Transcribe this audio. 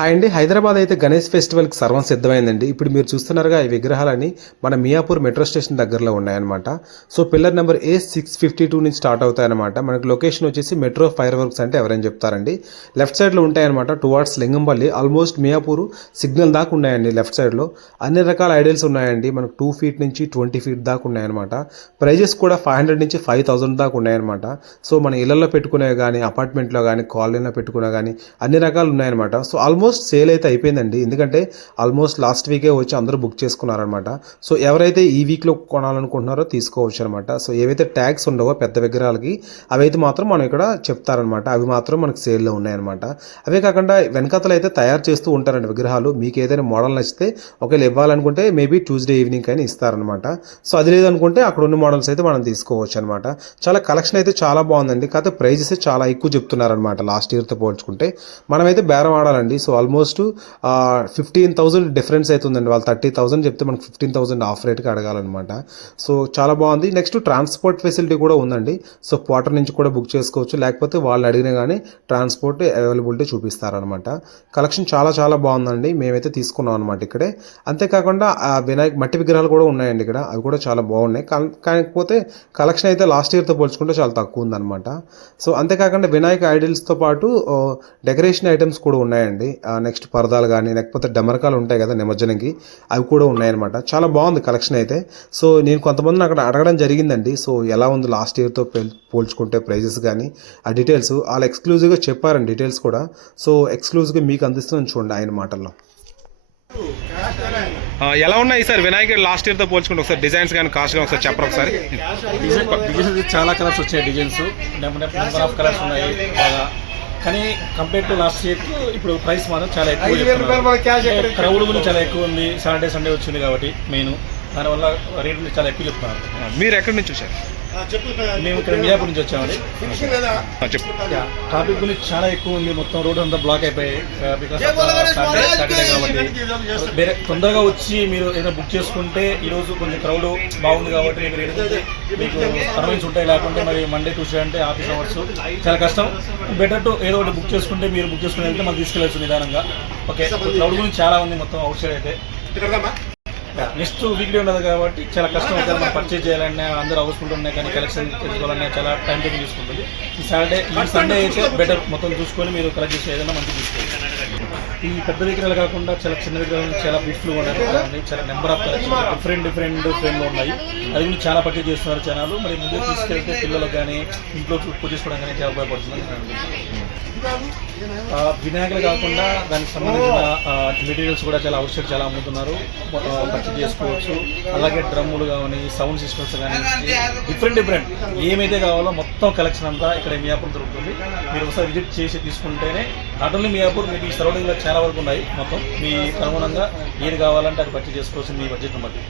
Hi అండి హైదరాబాద్ అయితే గణేష్ ఫెస్టివల్కి సర్వం సిద్ధమైందండి. ఇప్పుడు మీరు చూస్తున్నారుగా ఈ విగ్రహాలని మన మియాపూర్ మెట్రో స్టేషన్ దగ్గరలో ఉన్నాయన్నమాట. So pillar number A six fifty two నుంచి స్టార్ట్ అవుతాయన్నమాట. మనకి లొకేషన్ వచ్చేసి మెట్రో ఫైర్ వర్క్స్ అంటే ఎవరైనా చెప్తారండి. లెఫ్ట్ సైడ్లో ఉంటాయన్నమాట towards Lingampalli. Almost Miyapur signal దాకా ఉన్నాయండి లెఫ్ట్ సైడ్లో. అన్ని రకాల ఐడియల్స్ ఉన్నాయండి. మనకు టూ ఫీట్ నుంచి ట్వంటీ ఫీట్ దాకా ఉన్నాయన్నమాట. ప్రైజెస్ కూడా ఫైవ్ హండ్రెడ్ నుంచి ఫైవ్ థౌసండ్ దాకా ఉన్నాయన్నమాట. సో మన ఇళ్ళలో పెట్టుకునే కానీ అపార్ట్మెంట్లో కానీ కాలనీలో పెట్టుకునే కానీ అన్ని రకాలు ఉన్నాయన్నమాట. సో ఆల్మోస్ట్ సేల్ అయితే అయిపోయిందండి. ఎందుకంటే ఆల్మోస్ట్ లాస్ట్ వీకే వచ్చి అందరూ బుక్ చేసుకున్నారనమాట. సో ఎవరైతే ఈ వీక్లో కొనాలనుకుంటున్నారో తీసుకోవచ్చు అనమాట సో ఏవైతే ట్యాగ్స్ ఉండవో పెద్ద విగ్రహాలకి అవైతే మాత్రం మనం ఇక్కడ చెప్తారనమాట. అవి మాత్రం మనకి సేల్లో ఉన్నాయన్నమాట అవే కాకుండా వెనకతలు అయితే తయారు చేస్తూ ఉంటారండి విగ్రహాలు. మీకు ఏదైనా మోడల్ నచ్చితే ఒకవేళ ఇవ్వాలనుకుంటే మేబీ ట్యూస్డే ఈవినింగ్ కానీ ఇస్తారనమాట. సో అది లేదనుకుంటే అక్కడ ఉన్న మోడల్స్ అయితే మనం తీసుకోవచ్చు అనమాట చాలా కలెక్షన్ అయితే చాలా బాగుందండి. కాకపోతే ప్రైజెస్ చాలా ఎక్కువ చెప్తున్నారనమాట లాస్ట్ ఇయర్తో పోల్చుకుంటే. మనమైతే బేరం ఆడాలండి. So so almost fifteen thousand difference అవుతుందండి వాళ్ళు థర్టీ థౌసండ్ చెప్తే మనకు ఫిఫ్టీన్ థౌసండ్ ఆఫ్ రేట్కి అడగాలన్నమాట. సో చాలా బాగుంది. నెక్స్ట్ ట్రాన్స్పోర్ట్ ఫెసిలిటీ కూడా ఉందండి. సో క్వార్టర్ నుంచి కూడా బుక్ చేసుకోవచ్చు. లేకపోతే వాళ్ళు అడిగినా కానీ ట్రాన్స్పోర్ట్ అవైలబిలిటీ చూపిస్తారనమాట కలెక్షన్ చాలా చాలా బాగుందండి. మేమైతే తీసుకున్నాం అనమాట ఇక్కడే. అంతేకాకుండా ఆ మట్టి విగ్రహాలు కూడా ఉన్నాయండి ఇక్కడ. అవి కూడా చాలా బాగున్నాయి. కాకపోతే కలెక్షన్ అయితే లాస్ట్ ఇయర్తో పోల్చుకుంటే చాలా తక్కువ ఉందన్నమాట. సో అంతేకాకుండా వినాయక ఐడల్స్తో పాటు డెకరేషన్ ఐటమ్స్ కూడా ఉన్నాయండి. నెక్స్ట్ పరదాలు కానీ లేకపోతే డమరకాలు ఉంటాయి కదా నిమజ్జనంకి అవి కూడా ఉన్నాయన్నమాట. చాలా బాగుంది కలెక్షన్ అయితే. సో నేను కొంతమందిని అక్కడ అడగడం జరిగిందండి. సో ఎలా ఉంది లాస్ట్ ఇయర్తో పోల్చుకుంటే ప్రైజెస్ కానీ ఆ డీటెయిల్స్ వాళ్ళు ఎక్స్క్లూజివ్గా చెప్పారండి డీటెయిల్స్ కూడా. సో ఎక్స్క్లూజివ్గా మీకు అందిస్తున్నాను చూడండి ఆయన మాటల్లో. ఎలా ఉన్నాయి సార్ వినాయకుడు లాస్ట్ ఇయర్తో పోల్చుకుంటే? ఒకసారి డిజైన్స్ కానీ కాస్ట్ కానీ ఒకసారి చెప్పరు ఒకసారి? డిజైన్స్ చాలా కలర్స్ వచ్చాయి designs number number of colours ఉన్నాయి బాగా. కానీ కంపేర్ టు లాస్ట్ ఇయర్ ఇప్పుడు ప్రైస్ మాత్రం చాలా ఎక్కువ క్రౌడ్ కూడా చాలా ఎక్కువ ఉంది. సాటర్డే సండే వచ్చింది కాబట్టి మెయిన్ దానివల్ల రేట్ చాలా ఎక్కువ చెప్తున్నారు. మీరు ఎక్కడి నుంచి వచ్చారు? మేము ఇక్కడ మియాపూర్ నుంచి వచ్చామండి. ట్రాఫిక్ గురించి చాలా ఎక్కువ ఉంది. మొత్తం రోడ్ అంతా బ్లాక్ అయిపోయాయి. బికాస్ సాటర్డే సాటర్డే కాబట్టి వేరే తొందరగా వచ్చి మీరు ఏదైనా బుక్ చేసుకుంటే ఈ రోజు కొంచెం క్రౌడ్ బాగుంది కాబట్టి మీరు ఏంటంటే మీకు అరవైన్స్ ఉంటాయి. లేకుంటే మరి మండే ట్యూస్డే అంటే ఆఫీస్ అవర్స్ చాలా కష్టం. బెటర్ టు ఏదో ఒకటి బుక్ చేసుకుంటే మీరు బుక్ చేసుకుని వెళ్తే మనం తీసుకెళ్ళచ్చు నిదానంగా ఓకే క్రౌడ్ గురించి చాలా ఉంది. మొత్తం అవుట్ సైడ్ అయితే నెక్స్ట్ వీక్లీ ఉండదు కాబట్టి చాలా కష్టం అవుతుంది. మనం పర్చేజ్ చేయాలన్నా అందరూ హౌస్ఫుల్ ఉన్నాయి కానీ కలెక్షన్ తెచ్చుకోవాలన్నా చాలా టైం టేకింగ్ తీసుకుంటుంది. ఈ సాటర్డే ఈ సండే అయితే బెటర్ మొత్తం చూసుకొని మీరు కలెక్ట్ చేసి ఏదైనా మంచి తీసుకోవాలి ఈ పెద్ద విగ్రహాలు కాకుండా చాలా చిన్న విగ్రహాలు చాలా బ్యూటిఫుల్గా ఉన్నాయి చాలా number of collection different different ఫ్రేమ్లు ఉన్నాయి. అది కూడా చాలా పట్టి చేస్తున్నారు జనాలు. మరి ముందు తీసుకెళ్తే పిల్లలకు కానీ ఇంట్లో పూజ కానీ చాలా ఉపయోగపడుతుంది. వినాయకులు కాకుండా దానికి సంబంధించిన మెటీరియల్స్ కూడా చాలా అవుట్ సైడ్ చాలా అమ్ముతున్నారు. పర్చేజ్ చేసుకోవచ్చు. అలాగే డ్రమ్ములు కానీ సౌండ్ సిస్టమ్స్ కానీ డిఫరెంట్ డిఫరెంట్ ఏమైతే కావాలో మొత్తం కలెక్షన్ అంతా ఇక్కడ మియాపూర్ దొరుకుతుంది. మీరు ఒకసారి విజిట్ చేసి తీసుకుంటేనే నాట్ ఓన్లీ మియాపూర్ మీకు ఈ సరౌండింగ్లో చాలా వరకు ఉన్నాయి మొత్తం. మీ అనుగుణంగా ఏది కావాలంటే అది పర్చేజ్ చేసుకోవచ్చు మీ బడ్జెట్ బట్టి.